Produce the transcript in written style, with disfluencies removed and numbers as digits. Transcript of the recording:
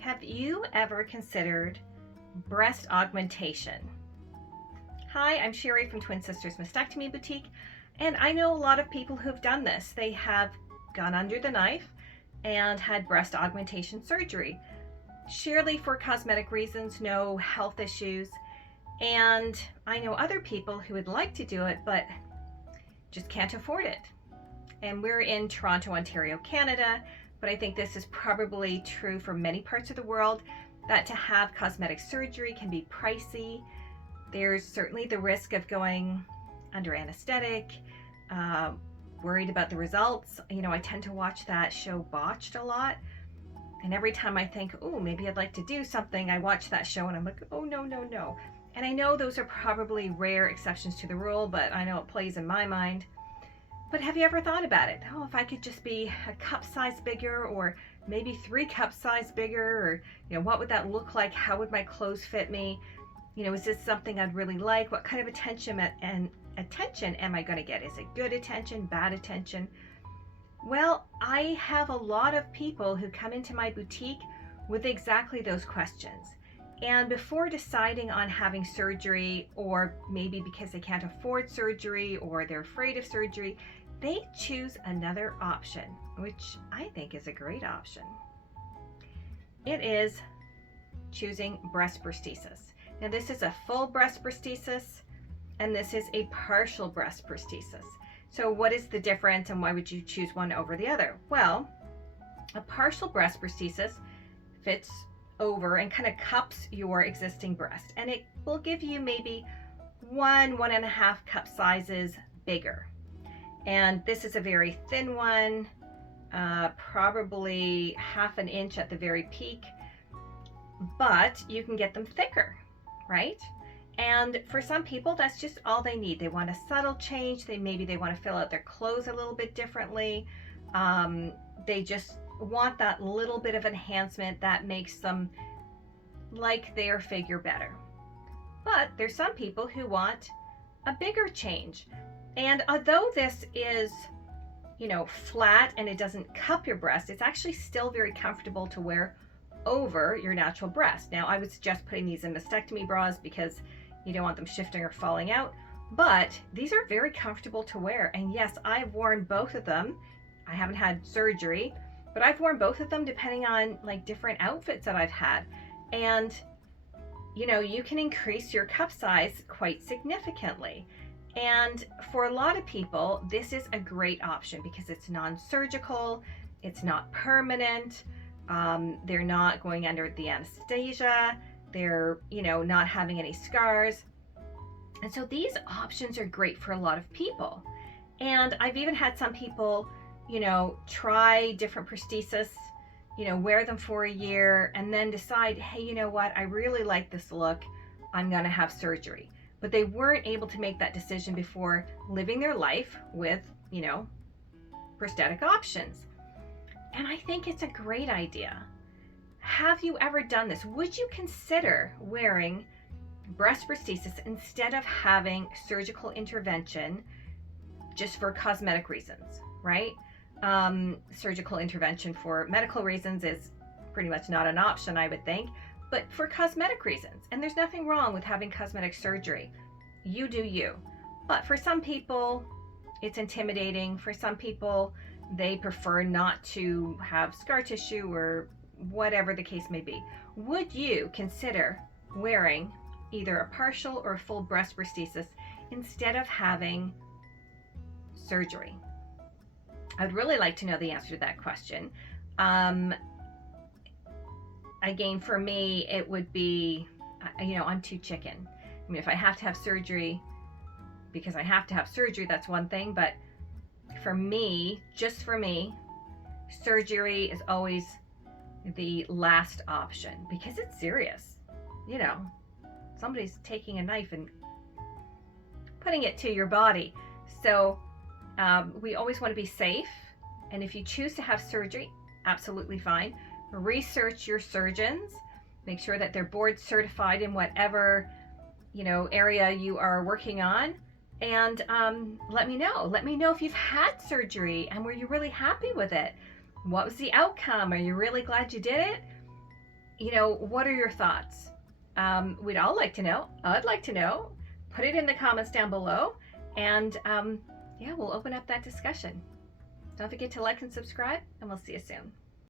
Have you ever considered breast augmentation? Hi, I'm Sherry from Twin Sisters Mastectomy Boutique, and I know a lot of people who've done this. They have gone under the knife and had breast augmentation surgery, surely for cosmetic reasons, no health issues. And I know other people who would like to do it, but just can't afford it. And we're in Toronto, Ontario, Canada, but I think this is probably true for many parts of the world, that to have cosmetic surgery can be pricey. There's certainly the risk of going under anesthetic, worried about the results. You know, I tend to watch that show Botched a lot. And every time I think, oh, maybe I'd like to do something, I watch that show and I'm like, oh, no, no, no. And I know those are probably rare exceptions to the rule, but I know it plays in my mind. But have you ever thought about it? Oh, if I could just be a cup size bigger, or maybe 3 cup size bigger, or, you know, what would that look like? How would my clothes fit me? You know, is this something I'd really like? What kind of attention am I going to get? Is it good attention, bad attention? Well, I have a lot of people who come into my boutique with exactly those questions. And before deciding on having surgery, or maybe because they can't afford surgery or they're afraid of surgery, they choose another option, which I think is a great option. It is choosing breast prosthesis. Now, this is a full breast prosthesis, and this is a partial breast prosthesis. So what is the difference, and why would you choose one over the other? Well, a partial breast prosthesis fits over and kind of cups your existing breast, and it will give you maybe 1.5 cup sizes bigger. And this is a very thin one, probably 1/2 inch at the very peak, but you can get them thicker, right? And for some people, that's just all they need. They want a subtle change. Maybe they want to fill out their clothes a little bit differently. They just want that little bit of enhancement that makes them like their figure better. But there's some people who want a bigger change. And although this is, you know, flat and it doesn't cup your breast, it's actually still very comfortable to wear over your natural breast. Now, I would suggest putting these in mastectomy bras because you don't want them shifting or falling out, but these are very comfortable to wear. And yes, I've worn both of them. I haven't had surgery, but I've worn both of them depending on like different outfits that I've had. And you know, you can increase your cup size quite significantly. And for a lot of people, this is a great option because it's non-surgical, it's not permanent, they're not going under the anesthesia, they're, you know, not having any scars. And so these options are great for a lot of people. And I've even had some people, you know, try different prosthesis, you know, wear them for a year and then decide, hey, you know what, I really like this look, I'm going to have surgery. But they weren't able to make that decision before living their life with, you know, prosthetic options. And I think it's a great idea. Have you ever done this? Would you consider wearing breast prosthesis instead of having surgical intervention just for cosmetic reasons, right? Surgical intervention for medical reasons is pretty much not an option, I would think, but for cosmetic reasons. And there's nothing wrong with having cosmetic surgery. You do you. But for some people, it's intimidating. For some people, they prefer not to have scar tissue or whatever the case may be. Would you consider wearing either a partial or full breast prosthesis instead of having surgery? I'd really like to know the answer to that question. Again, for me, it would be, you know, I'm too chicken. I mean, if I have to have surgery because I have to have surgery, that's one thing. But for me, just for me, surgery is always the last option because it's serious. You know, somebody's taking a knife and putting it to your body. So we always want to be safe. And if you choose to have surgery, absolutely fine. Research your surgeons. Make sure that they're board certified in whatever, you know, area you are working on. And let me know. Let me know if you've had surgery and were you really happy with it? What was the outcome? Are you really glad you did it? you know, what are your thoughts? We'd all like to know. I'd like to know. Put it in the comments down below, and yeah, we'll open up that discussion. Don't forget to like and subscribe, and we'll see you soon.